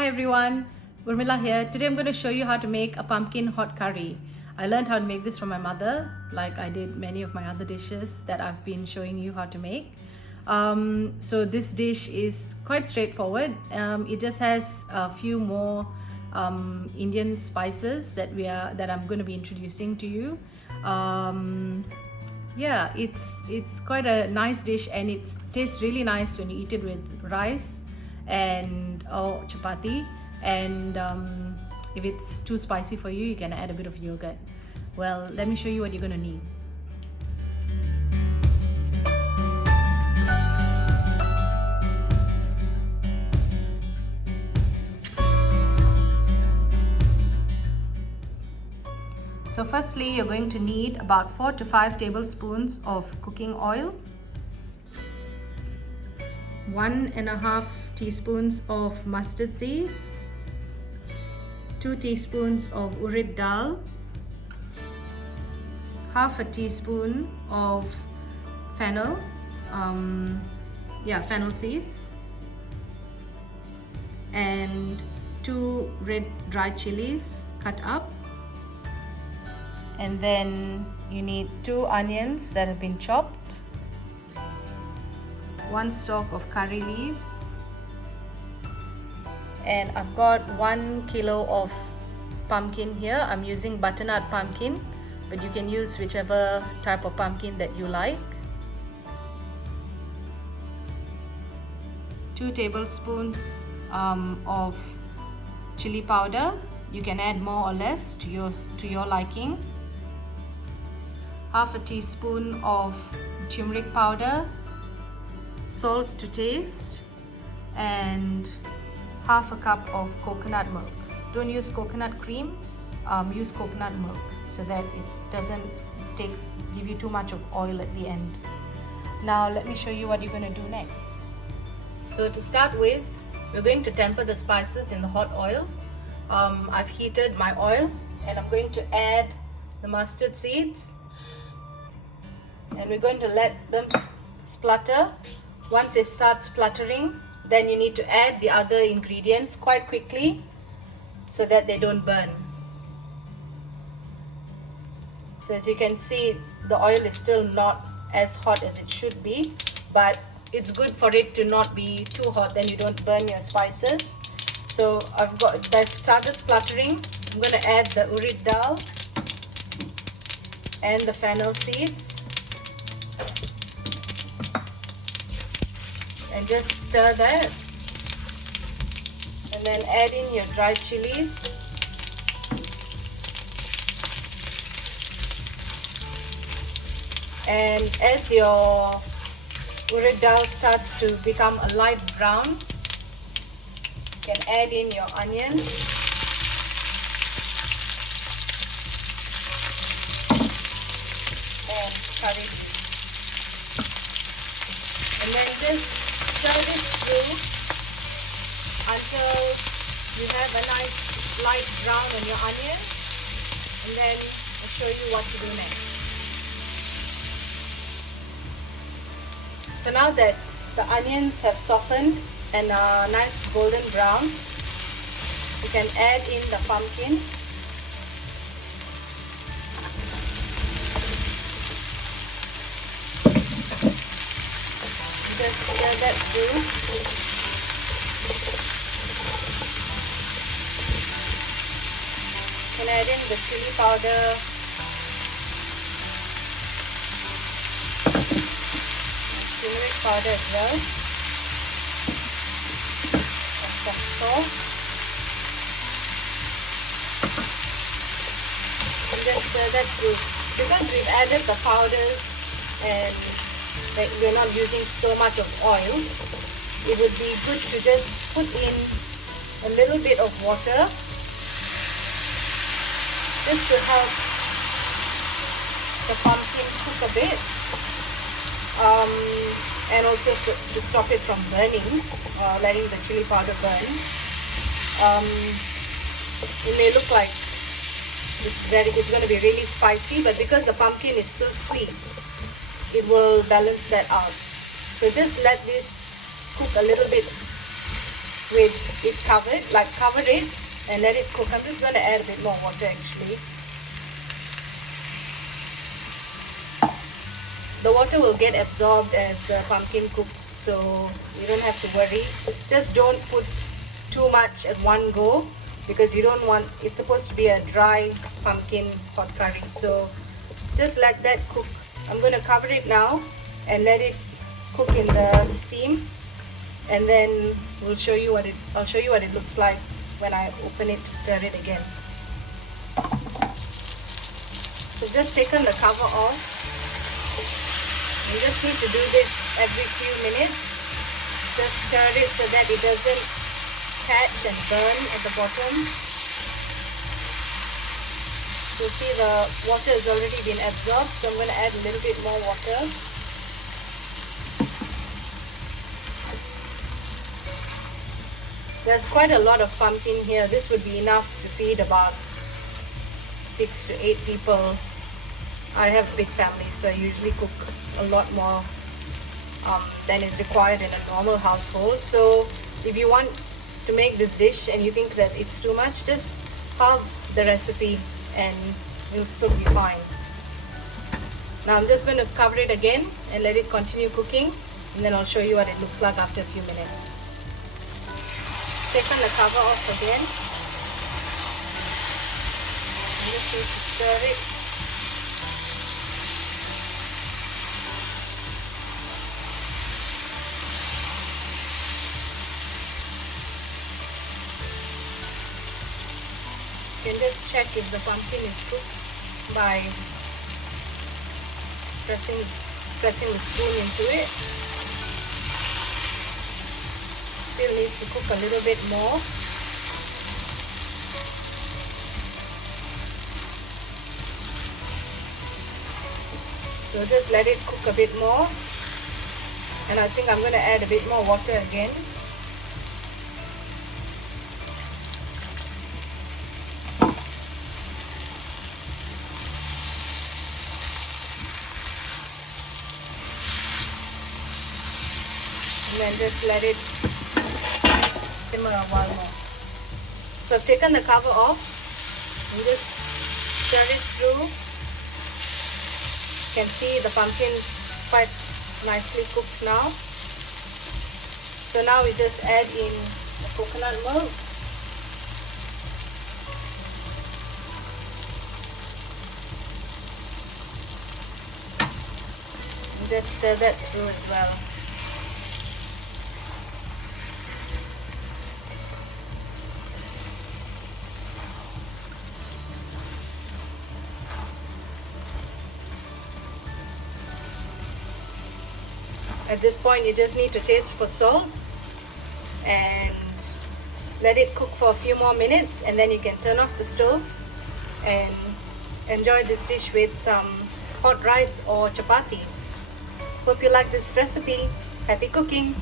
Hi everyone, Urmila here. Today I'm going to show you how to make a pumpkin hot curry. I learned how to make this from my mother, like I did many of my other dishes that I've been showing you how to make. So this dish is quite straightforward. It just has a few more Indian spices that I'm going to be introducing to you. Yeah, it's quite a nice dish, and it tastes really nice when you eat it with rice and or chapati. And if it's too spicy for you, you can add a bit of yogurt. Well, let me show you what you're going to need. So firstly, you're going to need about 4 to 5 tablespoons of cooking oil, 1.5 teaspoons of mustard seeds, 2 teaspoons of urad dal, half a teaspoon of fennel, fennel seeds, and 2 red dry chilies cut up. And then you need 2 onions that have been chopped, 1 stalk of curry leaves, and I've got 1 kilo of pumpkin here. I'm using butternut pumpkin, but you can use whichever type of pumpkin that you like. 2 tablespoons of chili powder. You can add more or less to your liking. Half a teaspoon of turmeric powder, salt to taste, and half a cup of coconut milk. Don't use coconut cream, use coconut milk so that it doesn't give you too much of oil at the end. Now let me show you what you're going to do next. So to start with, we're going to temper the spices in the hot oil. I've heated my oil, and I'm going to add the mustard seeds, and we're going to let them splutter. Once they start spluttering, then you need to add the other ingredients quite quickly so that they don't burn. So as you can see, the oil is still not as hot as it should be, but it's good for it to not be too hot, then you don't burn your spices. So I've got that started spluttering. I'm going to add the urad dal and the fennel seeds, and just stir that, and then add in your dried chilies, and as your urad dal starts to become a light brown, you can add in your onions and curry leaves, and then just stir this through until you have a nice light brown on your onions, and then I'll show you what to do next. So now that the onions have softened and are nice golden brown, you can add in the pumpkin. Just stir that through. You can add in the chili powder, turmeric powder as well, and some salt. And just stir that through. Because we've added the powders and we're not using so much of oil, it would be good to just put in a little bit of water just to help the pumpkin cook a bit, and also to stop it from burning, letting the chili powder burn. It may look like it's going to be really spicy, but because the pumpkin is so sweet, it will balance that out. So just let this cook a little bit with it covered, like cover it and let it cook. I'm just going to add a bit more water actually. The water will get absorbed as the pumpkin cooks, so you don't have to worry. Just don't put too much at one go, because you don't want, it's supposed to be a dry pumpkin hot curry, so just let that cook. I'm going to cover it now and let it cook in the steam, and then I'll show you what it looks like when I open it to stir it again. So just taken the cover off. You just need to do this every few minutes. Just stir it so that it doesn't catch and burn at the bottom. So see, the water has already been absorbed, so I'm going to add a little bit more water. There's quite a lot of pumpkin here. This would be enough to feed about 6 to 8 people. I have a big family, so I usually cook a lot more than is required in a normal household. So if you want to make this dish and you think that it's too much, just halve the recipe and you'll still be fine. Now I'm just going to cover it again and let it continue cooking, and then I'll show you what it looks like after a few minutes. Taken the cover off again. You just need to stir it. You can just check if the pumpkin is cooked by pressing the spoon into it. Still needs to cook a little bit more. So just let it cook a bit more, and I think I'm going to add a bit more water again. And then just let it simmer a while more. So I've taken the cover off and just stir it through. You can see the pumpkin's quite nicely cooked now. So now we just add in the coconut milk. And just stir that through as well. At this point, you just need to taste for salt and let it cook for a few more minutes, and then you can turn off the stove and enjoy this dish with some hot rice or chappatis. Hope you like this recipe. Happy cooking!